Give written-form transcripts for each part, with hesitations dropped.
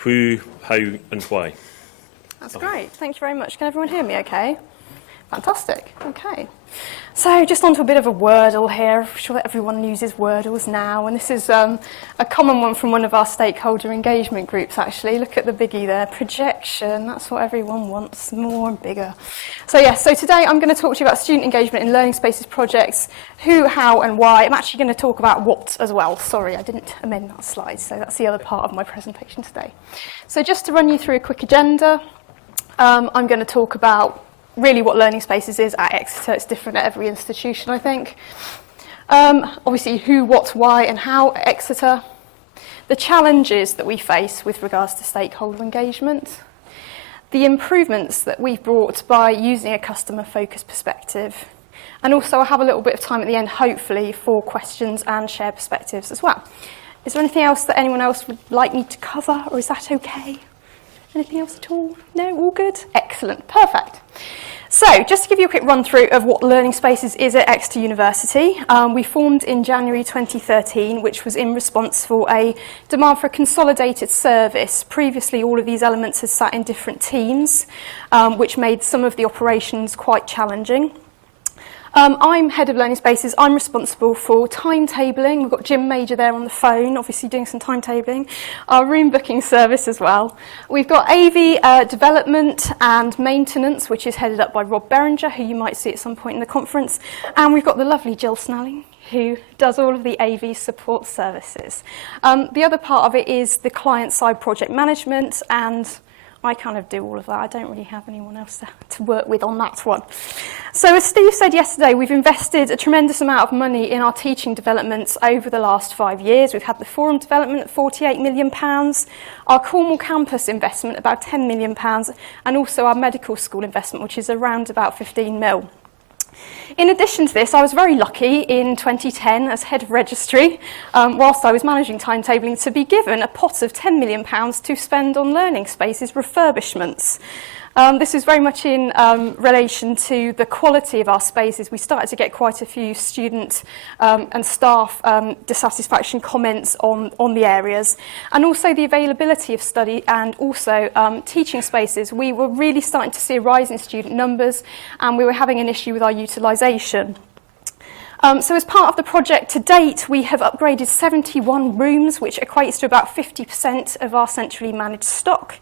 who, how and why. That's great. Thank you very much. Can everyone hear me okay? Fantastic. Okay. So just onto a bit of a Wordle here. I'm sure that everyone uses Wordles now, and this is a common one from one of our stakeholder engagement groups, actually. Look at the biggie there, projection. That's what everyone wants, more and bigger. So yes, so today I'm going to talk to you about student engagement in learning spaces projects, who, how and why. I'm actually going to talk about what as well. Sorry, I didn't amend that slide, so that's the other part of my presentation today. So just to run you through a quick agenda, I'm going to talk about really what learning spaces is at Exeter. It's different at every institution, I think. Obviously, who, what, why, and how at Exeter. The challenges that we face with regards to stakeholder engagement. The improvements that we've brought by using a customer-focused perspective. And also, I'll have a little bit of time at the end, hopefully, for questions and share perspectives as well. Is there anything else that anyone else would like me to cover, or is that okay? Anything else at all? No? All good? Excellent. Perfect. So, just to give you a quick run through of what Learning Spaces is at Exeter University, we formed in January 2013, which was in response for a demand for a consolidated service. Previously, all of these elements had sat in different teams, which made some of the operations quite challenging. I'm head of Learning Spaces. I'm responsible for timetabling. We've got Jim Major there on the phone, obviously doing some timetabling. Our room booking service as well. We've got AV development and maintenance, which is headed up by Rob Beringer, who you might see at some point in the conference. And we've got the lovely Jill Snelling, who does all of the AV support services. The other part of it is the client-side project management, and I kind of do all of that. I don't really have anyone else to work with on that one. So as Steve said yesterday, we've invested a tremendous amount of money in our teaching developments over the last 5 years. We've had the forum development at £48 million, our Cornwall campus investment about £10 million, and also our medical school investment, which is around about 15 mil. In addition to this, I was very lucky in 2010 as head of registry, whilst I was managing timetabling, to be given a pot of £10 million to spend on learning spaces refurbishments. This is very much in relation to the quality of our spaces. We started to get quite a few student and staff dissatisfaction comments on the areas, and also the availability of study and also teaching spaces. We were really starting to see a rise in student numbers, and we were having an issue with our utilisation. So as part of the project to date, we have upgraded 71 rooms, which equates to about 50% of our centrally managed stock.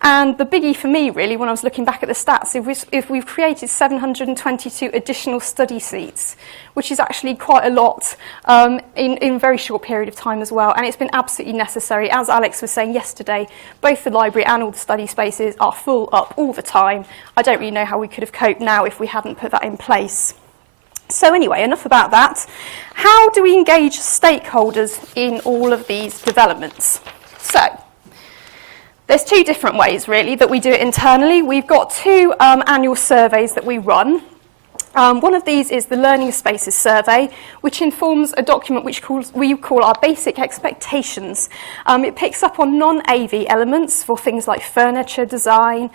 And the biggie for me, really, when I was looking back at the stats, if we've created 722 additional study seats, which is actually quite a lot in a very short period of time as well. And it's been absolutely necessary. As Alex was saying yesterday, both the library and all the study spaces are full up all the time. I don't really know how we could have coped now if we hadn't put that in place. So anyway, enough about that. How do we engage stakeholders in all of these developments? So, there's two different ways, really, that we do it internally. We've got two annual surveys that we run. One of these is the Learning Spaces Survey, which informs a document which we call our basic expectations. It picks up on non-AV elements for things like furniture design,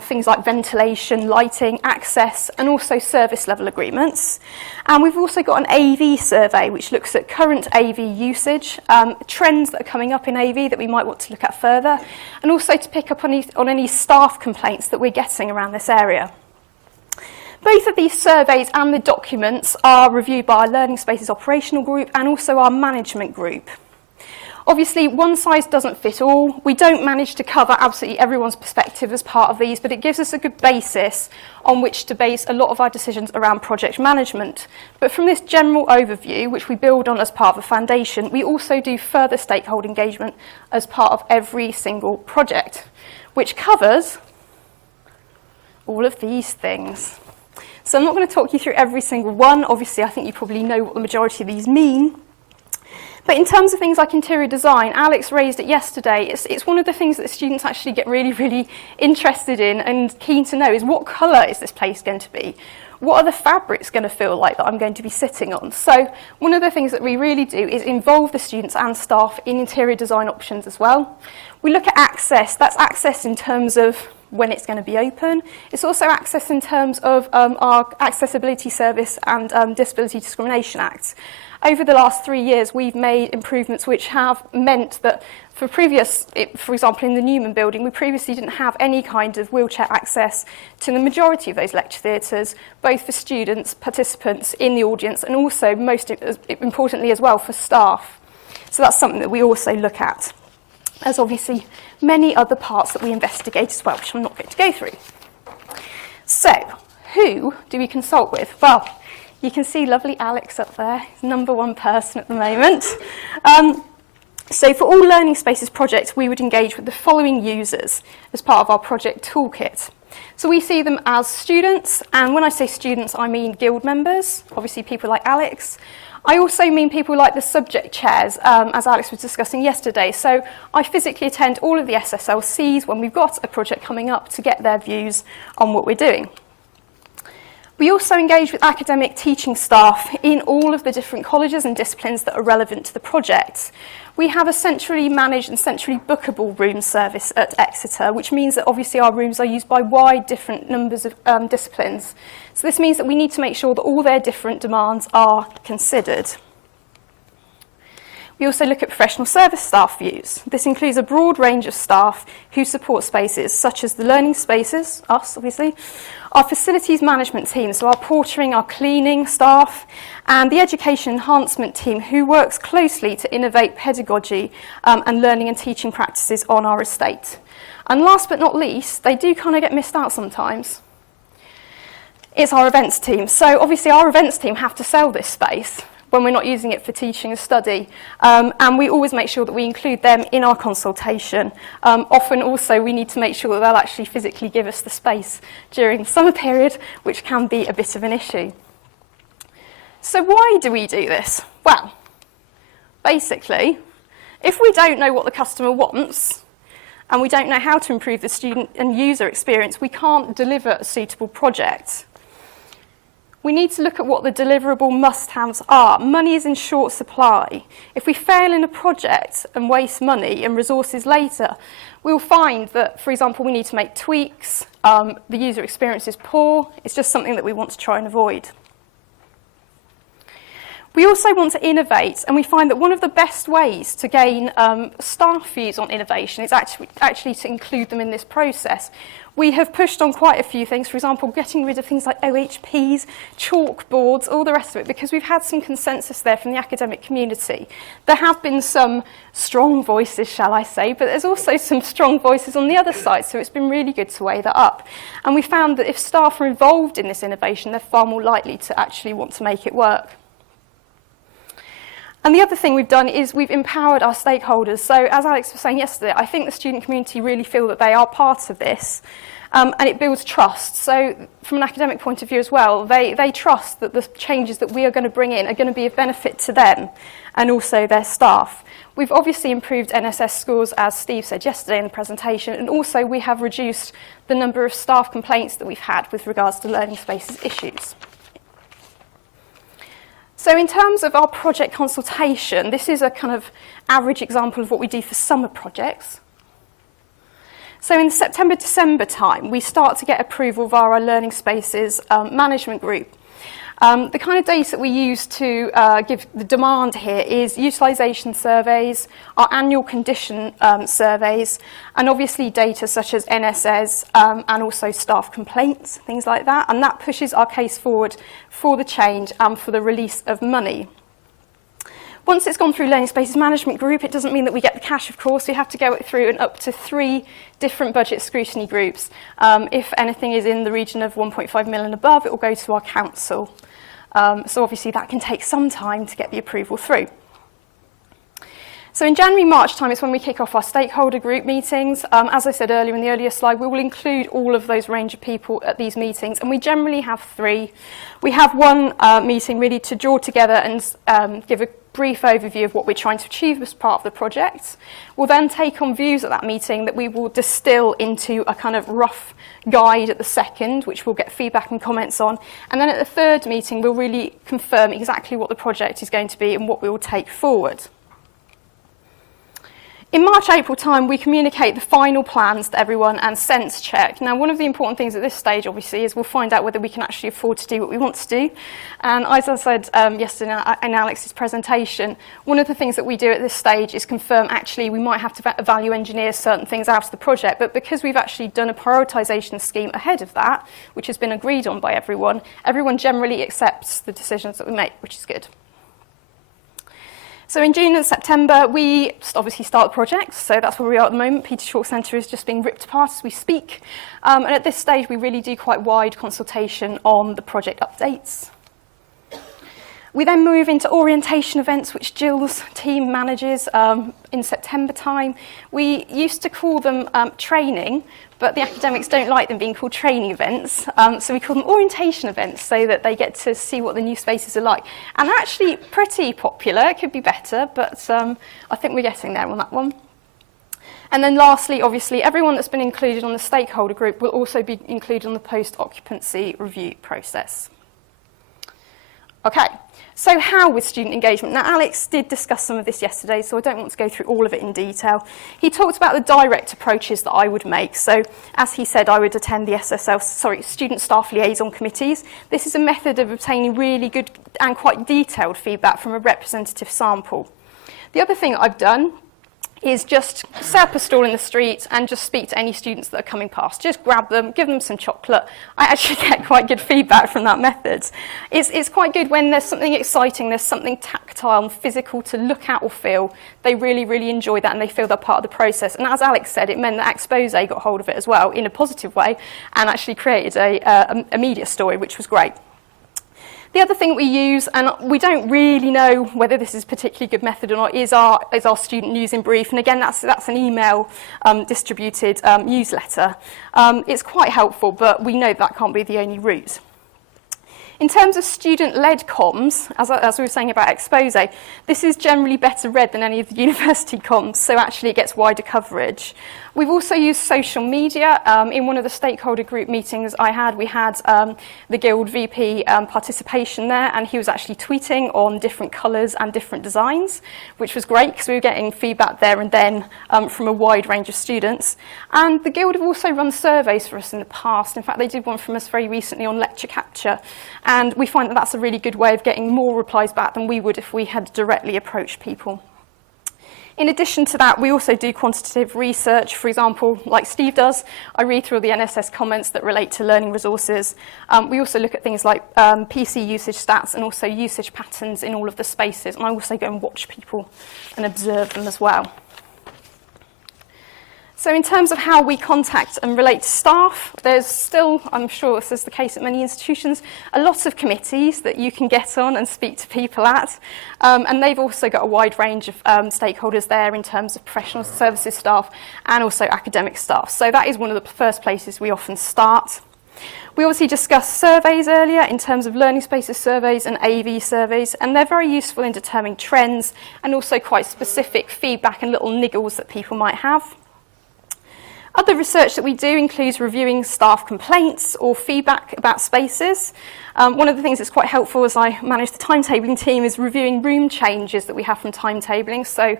things like ventilation, lighting, access, and also service level agreements. And we've also got an AV survey, which looks at current AV usage, trends that are coming up in AV that we might want to look at further, and also to pick up on any staff complaints that we're getting around this area. Both of these surveys and the documents are reviewed by our Learning Spaces operational group and also our management group. Obviously, one size doesn't fit all. We don't manage to cover absolutely everyone's perspective as part of these, but it gives us a good basis on which to base a lot of our decisions around project management. But from this general overview, which we build on as part of the foundation, we also do further stakeholder engagement as part of every single project, which covers all of these things. So I'm not going to talk you through every single one. Obviously, I think you probably know what the majority of these mean. But in terms of things like interior design, Alex raised it yesterday. It's one of the things that students actually get really, really interested in and keen to know is what colour is this place going to be? What are the fabrics going to feel like that I'm going to be sitting on? So one of the things that we really do is involve the students and staff in interior design options as well. We look at access. That's access in terms of when it's going to be open. It's also access in terms of our Accessibility Service and Disability Discrimination Act. Over the last 3 years, we've made improvements which have meant that for example, in the Newman building, we previously didn't have any kind of wheelchair access to the majority of those lecture theatres, both for students, participants in the audience, and also, most importantly as well, for staff. So that's something that we also look at. There's obviously many other parts that we investigate as well, which I'm not going to go through. So, who do we consult with? Well, you can see lovely Alex up there, he's #1 person at the moment. So for all Learning Spaces projects, we would engage with the following users as part of our project toolkit. So we see them as students, and when I say students, I mean guild members, obviously people like Alex. I also mean people like the subject chairs, as Alex was discussing yesterday. So I physically attend all of the SSLCs when we've got a project coming up to get their views on what we're doing. We also engage with academic teaching staff in all of the different colleges and disciplines that are relevant to the project. We have a centrally managed and centrally bookable room service at Exeter, which means that obviously our rooms are used by wide different numbers of disciplines. So this means that we need to make sure that all their different demands are considered. We also look at professional service staff views. This includes a broad range of staff who support spaces, such as the learning spaces, us obviously, our facilities management team, so our portering, our cleaning staff, and the education enhancement team who works closely to innovate pedagogy and learning and teaching practices on our estate. And last but not least, they do kind of get missed out sometimes. It's our events team. So obviously our events team have to sell this space when we're not using it for teaching and study. And we always make sure that we include them in our consultation. Often also we need to make sure that they'll actually physically give us the space during the summer period, which can be a bit of an issue. So why do we do this? Well, basically, if we don't know what the customer wants, and we don't know how to improve the student and user experience, we can't deliver a suitable project. We need to look at what the deliverable must-haves are. Money is in short supply. If we fail in a project and waste money and resources later, we'll find that, for example, we need to make tweaks, the user experience is poor, it's just something that we want to try and avoid. We also want to innovate, and we find that one of the best ways to gain staff views on innovation is actually to include them in this process. We have pushed on quite a few things, for example, getting rid of things like OHPs, chalkboards, all the rest of it, because we've had some consensus there from the academic community. There have been some strong voices, shall I say, but there's also some strong voices on the other side, so it's been really good to weigh that up. And we found that if staff are involved in this innovation, they're far more likely to actually want to make it work. And the other thing we've done is we've empowered our stakeholders. So as Alex was saying yesterday, I think the student community really feel that they are part of this, and it builds trust. So from an academic point of view as well, they trust that the changes that we are going to bring in are going to be of benefit to them and also their staff. We've obviously improved NSS scores, as Steve said yesterday in the presentation, and also we have reduced the number of staff complaints that we've had with regards to learning spaces issues. So in terms of our project consultation, this is a kind of average example of what we do for summer projects. So in the September-December time, we start to get approval via our Learning Spaces management group. The kind of data that we use to give the demand here is utilisation surveys, our annual condition surveys, and obviously data such as NSS and also staff complaints, things like that. And that pushes our case forward for the change and for the release of money. Once it's gone through Learning Spaces Management Group, it doesn't mean that we get the cash, of course. We have to go through and up to 3 different budget scrutiny groups. If anything is in the region of 1.5 million and above, it will go to our council. So obviously that can take some time to get the approval through. So in January, March time is when we kick off our stakeholder group meetings. As I said earlier in the earlier slide, we will include all of those range of people at these meetings, and we generally have 3. We have one meeting really to draw together and give a brief overview of what we're trying to achieve as part of the project. We'll then take on views at that meeting that we will distill into a kind of rough guide at the second, which we'll get feedback and comments on. And then at the third meeting, we'll really confirm exactly what the project is going to be and what we will take forward. In March, April time, we communicate the final plans to everyone and sense check. Now, one of the important things at this stage, obviously, is we'll find out whether we can actually afford to do what we want to do. And as I said yesterday in Alex's presentation, one of the things that we do at this stage is confirm actually we might have to value engineer certain things out of the project, but because we've actually done a prioritisation scheme ahead of that, which has been agreed on by everyone, everyone generally accepts the decisions that we make, which is good. So in June and September, we obviously start the project, so that's where we are at the moment. Peter Chalk Centre is just being ripped apart as we speak. And at this stage, we really do quite wide consultation on the project updates. We then move into orientation events, which Jill's team manages in September time. We used to call them training, but the academics don't like them being called training events, so we call them orientation events so that they get to see what the new spaces are like. And they're actually pretty popular. It could be better, but I think we're getting there on that one. And then lastly, obviously, everyone that's been included on the stakeholder group will also be included on the post-occupancy review process. Okay, so how with student engagement? Now, Alex did discuss some of this yesterday, so I don't want to go through all of it in detail. He talked about the direct approaches that I would make. So, as he said, I would attend the student staff liaison committees. This is a method of obtaining really good and quite detailed feedback from a representative sample. The other thing I've done is just set up a stall in the street and just speak to any students that are coming past. Just grab them, give them some chocolate. I actually get quite good feedback from that method. It's quite good when there's something exciting, there's something tactile and physical to look at or feel. They really, really enjoy that and they feel they're part of the process. And as Alex said, it meant that Expose got hold of it as well in a positive way and actually created a media story, which was great. The other thing we use, and we don't really know whether this is a particularly good method or not, is our student news in brief. And again, that's an email distributed newsletter. It's quite helpful, but we know that can't be the only route. In terms of student-led comms, as we were saying about Expose, this is generally better read than any of the university comms, so actually it gets wider coverage. We've also used social media. In one of the stakeholder group meetings we had the Guild VP participation there, and he was actually tweeting on different colours and different designs, which was great because we were getting feedback there and then from a wide range of students. And the Guild have also run surveys for us in the past. In fact, they did one from us very recently on lecture capture, and we find that that's a really good way of getting more replies back than we would if we had directly approached people. In addition to that, we also do quantitative research. For example, like Steve does, I read through all the NSS comments that relate to learning resources. We also look at things like PC usage stats and also usage patterns in all of the spaces. And I also go and watch people and observe them as well. So in terms of how we contact and relate to staff, there's still, I'm sure this is the case at many institutions, a lot of committees that you can get on and speak to people at. And they've also got a wide range of stakeholders there in terms of professional services staff and also academic staff. So that is one of the first places we often start. We obviously discussed surveys earlier in terms of learning spaces surveys and AV surveys, and they're very useful in determining trends and also quite specific feedback and little niggles that people might have. Other research that we do includes reviewing staff complaints or feedback about spaces. One of the things that's quite helpful as I manage the timetabling team is reviewing room changes that we have from timetabling. So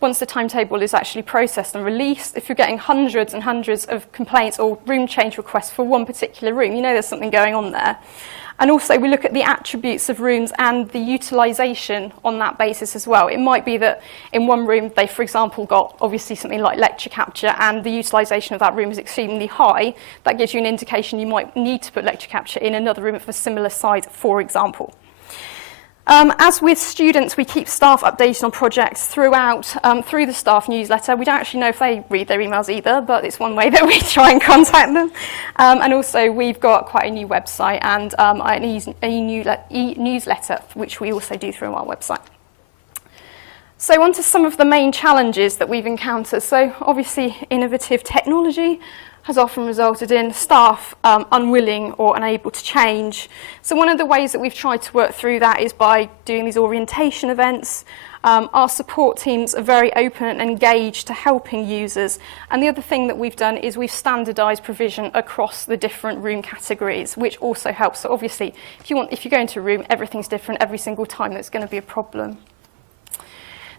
once the timetable is actually processed and released, if you're getting hundreds and hundreds of complaints or room change requests for one particular room, you know there's something going on there. And also we look at the attributes of rooms and the utilisation on that basis as well. It might be that in one room they, for example, got obviously something like lecture capture and the utilisation of that room is extremely high. That gives you an indication you might need to put lecture capture in another room of a similar size, for example. As with students, we keep staff updated on projects throughout, through the staff newsletter. We don't actually know if they read their emails either, but it's one way that we try and contact them. And also, we've got quite a new website and an e-newsletter, which we also do through our website. So on to some of the main challenges that we've encountered. So obviously, innovative technology has often resulted in staff unwilling or unable to change. So one of the ways that we've tried to work through that is by doing these orientation events. Our support teams are very open and engaged to helping users. And the other thing that we've done is we've standardised provision across the different room categories, which also helps. So obviously, if you go into a room, everything's different every single time. That's going to be a problem.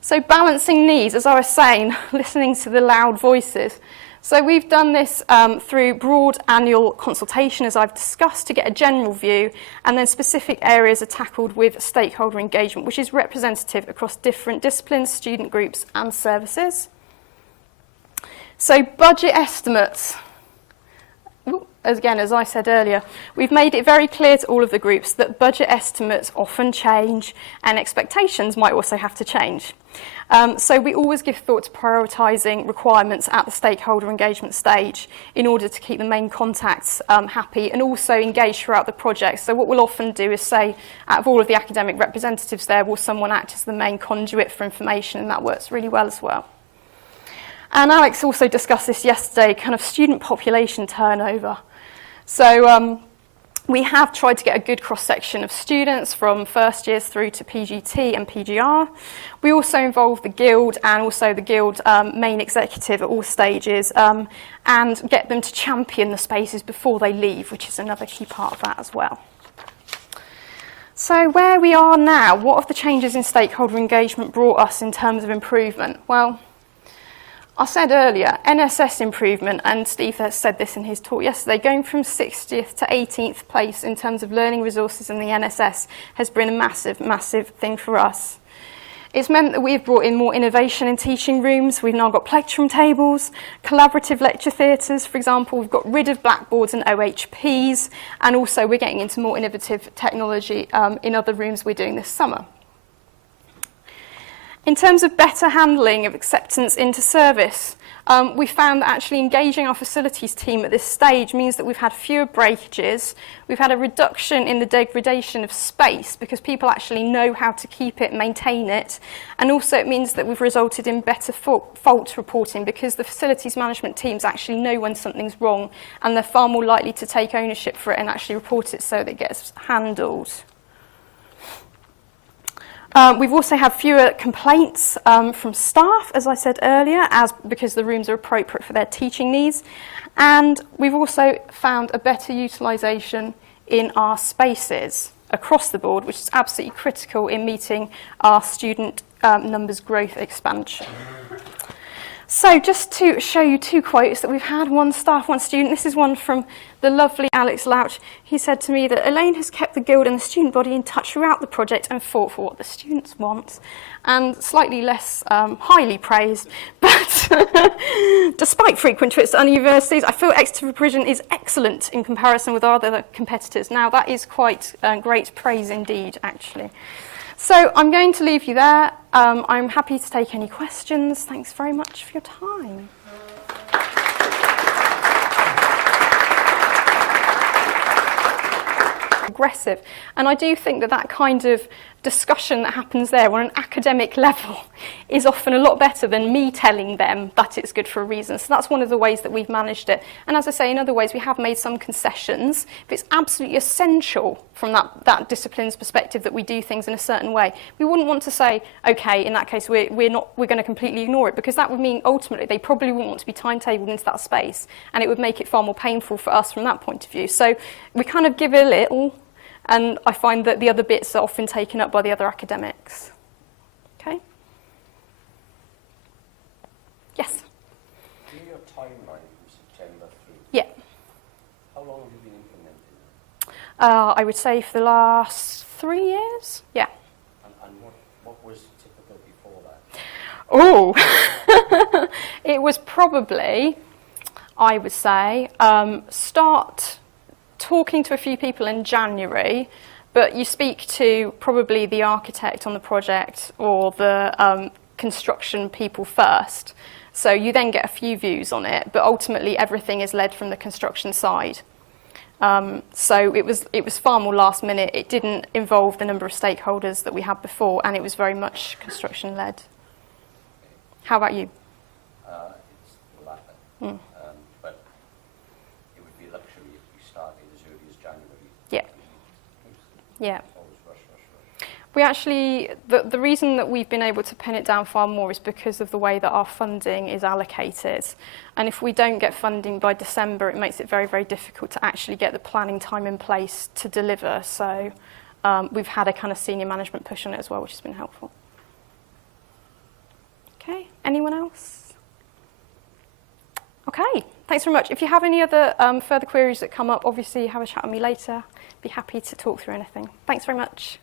So balancing needs, as I was saying, listening to the loud voices. So we've done this through broad annual consultation, as I've discussed, to get a general view, and then specific areas are tackled with stakeholder engagement, which is representative across different disciplines, student groups and services. So budget estimates. Again, as I said earlier, we've made it very clear to all of the groups that budget estimates often change and expectations might also have to change. So we always give thought to prioritising requirements at the stakeholder engagement stage in order to keep the main contacts happy and also engaged throughout the project. So what we'll often do is say, out of all of the academic representatives there, will someone act as the main conduit for information, and that works really well as well. And Alex also discussed this yesterday, kind of student population turnover. So we have tried to get a good cross-section of students from first years through to PGT and PGR. We also involve the Guild and also the Guild main executive at all stages and get them to champion the spaces before they leave, which is another key part of that as well. So where we are now, what have the changes in stakeholder engagement brought us in terms of improvement? Well, I said earlier, NSS improvement, and Steve has said this in his talk yesterday, going from 60th to 18th place in terms of learning resources in the NSS has been a massive, massive thing for us. It's meant that we've brought in more innovation in teaching rooms. We've now got plectrum tables, collaborative lecture theatres, for example. We've got rid of blackboards and OHPs, and also we're getting into more innovative technology in other rooms we're doing this summer. In terms of better handling of acceptance into service, we found that actually engaging our facilities team at this stage means that we've had fewer breakages, we've had a reduction in the degradation of space because people actually know how to keep it, maintain it, and also it means that we've resulted in better fault reporting because the facilities management teams actually know when something's wrong and they're far more likely to take ownership for it and actually report it so that it gets handled. We've also had fewer complaints from staff, as I said earlier, because the rooms are appropriate for their teaching needs. And we've also found a better utilisation in our spaces across the board, which is absolutely critical in meeting our student numbers growth expansion. So just to show you two quotes that we've had, one staff, one student. This is one from the lovely Alex Louch. He said to me that Elaine has kept the Guild and the student body in touch throughout the project and fought for what the students want. And slightly less highly praised, but despite frequent trips to other universities, I feel Exeter Prison is excellent in comparison with our other competitors. Now, that is quite great praise indeed, actually. So I'm going to leave you there. I'm happy to take any questions. Thanks very much for your time. Aggressive. And I do think that that kind of discussion that happens there on an academic level is often a lot better than me telling them that it's good for a reason. So that's one of the ways that we've managed it. And as I say, in other ways, we have made some concessions. If it's absolutely essential from that discipline's perspective that we do things in a certain way, we wouldn't want to say, okay, in that case, we're going to completely ignore it, because that would mean ultimately they probably wouldn't want to be timetabled into that space, and it would make it far more painful for us from that point of view. So we kind of give it a little, and I find that the other bits are often taken up by the other academics. Okay? Yes? Do your timeline from September through? Yeah. How long have you been implementing it? I would say for the last 3 years. Yeah. And what was typical before that? Oh, it was probably, I would say, start talking to a few people in January, but you speak to probably the architect on the project or the construction people first. So you then get a few views on it, but ultimately everything is led from the construction side. So it was far more last minute. It didn't involve the number of stakeholders that we had before, and it was very much construction led. How about you? It's the latter. But it would be a luxury if we started as early as January. Yeah. Yeah. Always rush. We actually, the reason that we've been able to pin it down far more is because of the way that our funding is allocated. And if we don't get funding by December, it makes it very, very difficult to actually get the planning time in place to deliver. So we've had a kind of senior management push on it as well, which has been helpful. Anyone else? Okay, thanks very much. If you have any other further queries that come up, obviously have a chat with me later. Be happy to talk through anything. Thanks very much.